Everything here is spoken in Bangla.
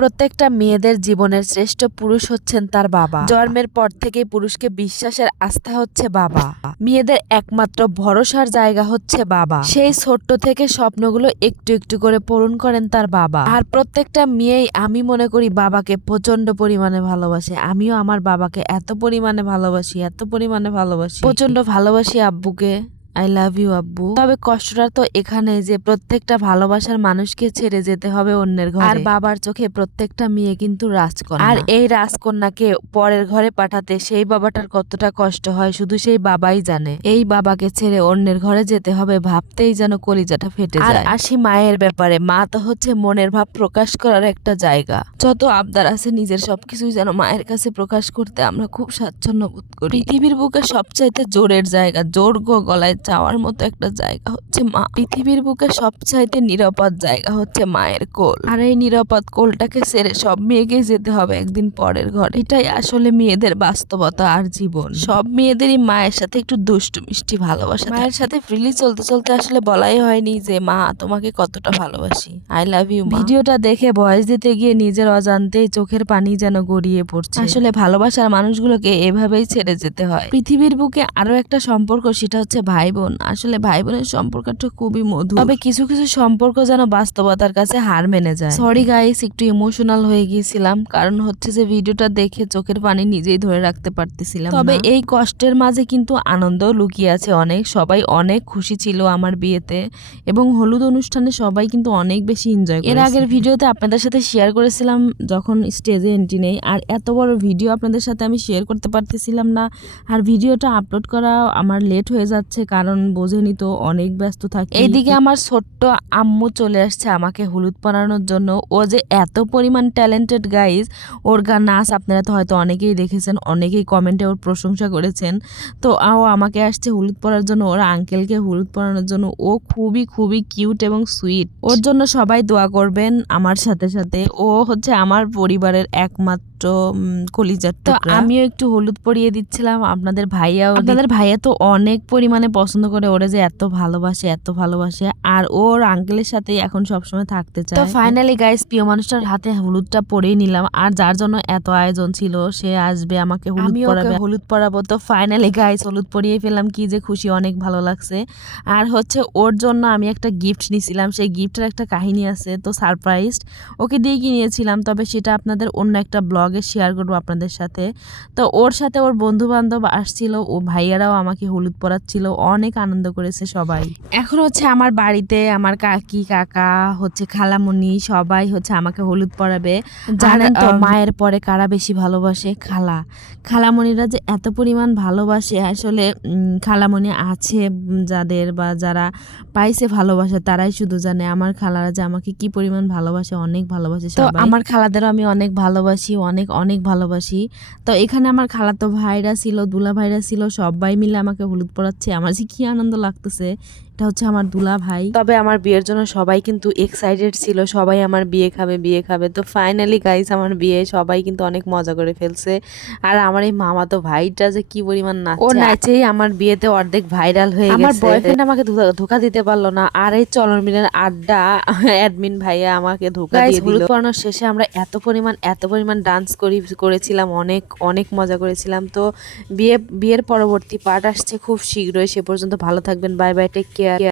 প্রত্যেকটা মেয়েদের জীবনের শ্রেষ্ঠ পুরুষ হচ্ছেন তার বাবা। জন্মের পর থেকেই পুরুষকে বিশ্বাসের আস্থা হচ্ছে বাবা। মেয়েদের একমাত্র ভরসার জায়গা হচ্ছে বাবা। সেই ছোট্ট থেকে স্বপ্নগুলো একটু একটু করে পূরণ করেন তার বাবা। আর প্রত্যেকটা মেয়েই আমি মনে করি বাবাকে প্রচণ্ড পরিমাণে ভালোবাসে। আমিও আমার বাবাকে এত পরিমাণে ভালোবাসি, এত পরিমাণে ভালোবাসি। প্রচণ্ড ভালোবাসি আব্বুকে। আই লাভ ইউ আব্বু। তবে কষ্টটা তো এখানে যে প্রত্যেকটা ভালোবাসার মানুষকে ছেড়ে যেতে হবে অন্যের ঘরে। আর বাবার চোখে প্রত্যেকটা মেয়ে কিন্তু রাজকন্যা। আর এই রাজকন্যাকে পরের ঘরে পাঠাতে সেই বাবাটার কতটা কষ্ট হয় শুধু সেই বাবাই জানে। এই বাবাকে ছেড়ে অন্যের ঘরে যেতে হবে ভাবতেই যেন কলিজাটা ফেটে যায়। আর আসি মায়ের ব্যাপারে। মা তো হচ্ছে মনের ভাব প্রকাশ করার একটা জায়গা। যত আবদার আছে নিজের সবকিছুই যেন মায়ের কাছে প্রকাশ করতে আমরা খুব স্বাচ্ছন্দ্য বোধ করি। পৃথিবীর বুকে সবচাইতে জোরের জায়গা জোর গো গলায় চাওয়ার মতো একটা জায়গা হচ্ছে মা। পৃথিবীর বুকে সবচাইতে নিরাপদ জায়গা হচ্ছে মায়ের কোল। আর এই নিরাপদ কোলটাকে সেরে সব মেয়েকে যেতে হবে একদিন পরের ঘরে। এটাই আসলে মেয়েদের বাস্তবতা আর জীবন। সব মেয়েদেরই মায়ের সাথে একটু দুষ্টু, মিষ্টি ভালোবাসা মায়ের সাথে ফ্রিলি চলতে চলতে আসলে বলাই হয়নি যে, মা, তোমাকে কতটা ভালোবাসি। আই লাভ ইউ ভিডিওটা দেখে ভয়েস দিতে গিয়ে নিজের অজান্তেই চোখের পানি যেন গড়িয়ে পড়ছে। আসলে ভালোবাসার মানুষগুলোকে এভাবেই ছেড়ে যেতে হয়। পৃথিবীর বুকে আরও একটা সম্পর্ক, সেটা হচ্ছে ভাই বোন আসলে ভাই বোনের সম্পর্কটা খুবই মধুর। তবে কিছু কিছু সম্পর্ক যেন বাস্তবতার কাছে হার মেনে যায়। সরি গাইস একটু ইমোশনাল হয়ে গিয়েছিলাম কারণ হচ্ছে যে ভিডিওটা দেখে চোখের পানি নিজেই ধরে রাখতে পারতেছিলাম তবে এই কষ্টের মাঝে কিন্তু আনন্দ লুকিয়ে আছে অনেক সবাই অনেক খুশি ছিল আমার বিয়েতে এবং হলুদ অনুষ্ঠানে সবাই কিন্তু অনেক বেশি এনজয় এর আগের ভিডিওতে আপনাদের সাথে শেয়ার করেছিলাম যখন স্টেজে এন্ট্রি নেই আর এত বড় ভিডিও আপনাদের সাথে আমি শেয়ার করতে পারতেছিলাম না আর ভিডিওটা আপলোড করা আমার লেট হয়ে যাচ্ছে কারণ বোঝেনি তো, অনেক ব্যস্ত থাকি। এইদিকে আমার ছোট্ট আম্মু চলে আসছে আমাকে হলুদ পরানোর জন্য। ও যে এত পরিমাণ ট্যালেন্টেড গাইজ ওর গান নাচ আপনারা তো হয়তো অনেকেই দেখেছেন, অনেকেই কমেন্টে ওর প্রশংসা করেছেন। তো ও আমাকে আসছে হলুদ পরার জন্য, ওর আঙ্কেলকে হলুদ পরানোর জন্য। ও খুবই খুবই কিউট এবং সুইট ওর জন্য সবাই দোয়া করবেন আমার সাথে সাথে। ও হচ্ছে আমার পরিবারের একমাত্র উম, কলিজার তো আমিও একটু হলুদ পরিয়ে দিচ্ছিলাম আপনাদের ভাইয়াও আপনাদের ভাইয়া তো অনেক পরিমাণে পছন্দ করে ওরে যে এত ভালোবাসে এত ভালোবাসে আর ওর আঙ্কেলের সাথে এখন সবসময় থাকতে চায়। তো ফাইনালি গাইস প্রিয় মানুষটার হাতে হলুদটা পরেই নিলাম আর যার জন্য এত আয়োজন ছিল সে আসবে আমাকে হলুদ পরাবে। হলুদ পরাবো। তো ফাইনালি গাইস হলুদ পরিয়ে ফেললাম কি যে খুশি অনেক ভালো লাগছে। আর হচ্ছে ওর জন্য আমি একটা গিফট নিয়েছিলাম সেই গিফটের একটা কাহিনী আছে তো সারপ্রাইজ ওকে দিয়ে কিনিয়েছিলাম তবে সেটা আপনাদের অন্য একটা ব্লগে শেয়ার করব আপনাদের সাথে। তো ওর সাথে ওর বন্ধু বান্ধব আসছিল ও ভাইয়ারাও আমাকে হলুদ পরাচ্ছিল অনেক আনন্দ করেছে সবাই। এখন হচ্ছে আমার বাড়িতে আমার কাকি কাকা হচ্ছে খালামণি সবাই হচ্ছে আমাকে হলুদ পরাবে। জানেন তো মায়ের পরে কারা বেশি ভালোবাসে? খালা। খালামণিরা যে এত পরিমাণ ভালোবাসে আসলে খালামণি আছে যাদের বা যারা পাইছে ভালোবাসে তারাই শুধু জানে। আমার খালারা যে আমাকে কি পরিমাণ ভালোবাসে অনেক ভালোবাসে তো আমার খালাদেরও আমি অনেক ভালোবাসি অনেক অনেক অনেক ভালোবাসি। তো এখানে আমার খালাতো ভাইরা ছিল দুলা ভাইরা ছিল, সবাই মিলে আমাকে হলুদ পড়াচ্ছে আমার যে কী আনন্দ লাগতেছে। এটা হচ্ছে আমার দুলা ভাই। তবে আমার বিয়ের জন্য সবাই কিন্তু এক্সাইটেড ছিল সবাই আমার বিয়ে খাবে বিয়ে খাবে। তো ফাইনালি গাইস আমার বিয়ে সবাই কিন্তু অনেক মজা করে ফেলছে। আর আমার এই মামা তো ভাইটা যে কি পরিমাণ নাচছে। ও নাচেই আমার বিয়েতে অর্ধেক ভাইরাল হয়ে গেছে। আমার বয়ফ্রেন্ড আমাকে ধোকা- ধোকা দিতে পারল না। আর এই চলন মিলের আড্ডা অ্যাডমিন ভাইয়া আমাকে ধোকা দিয়ে দিল। পড়ানোর শেষে আমরা এত পরিমাণ এত পরিমাণ ডান্স করি করেছিলাম অনেক অনেক মজা করেছিলাম। তো বিয়ে বিয়ের পরবর্তী পার্ট আসছে খুব শীঘ্রই। সে পর্যন্ত ভালো থাকবেন। Bye bye take care ya.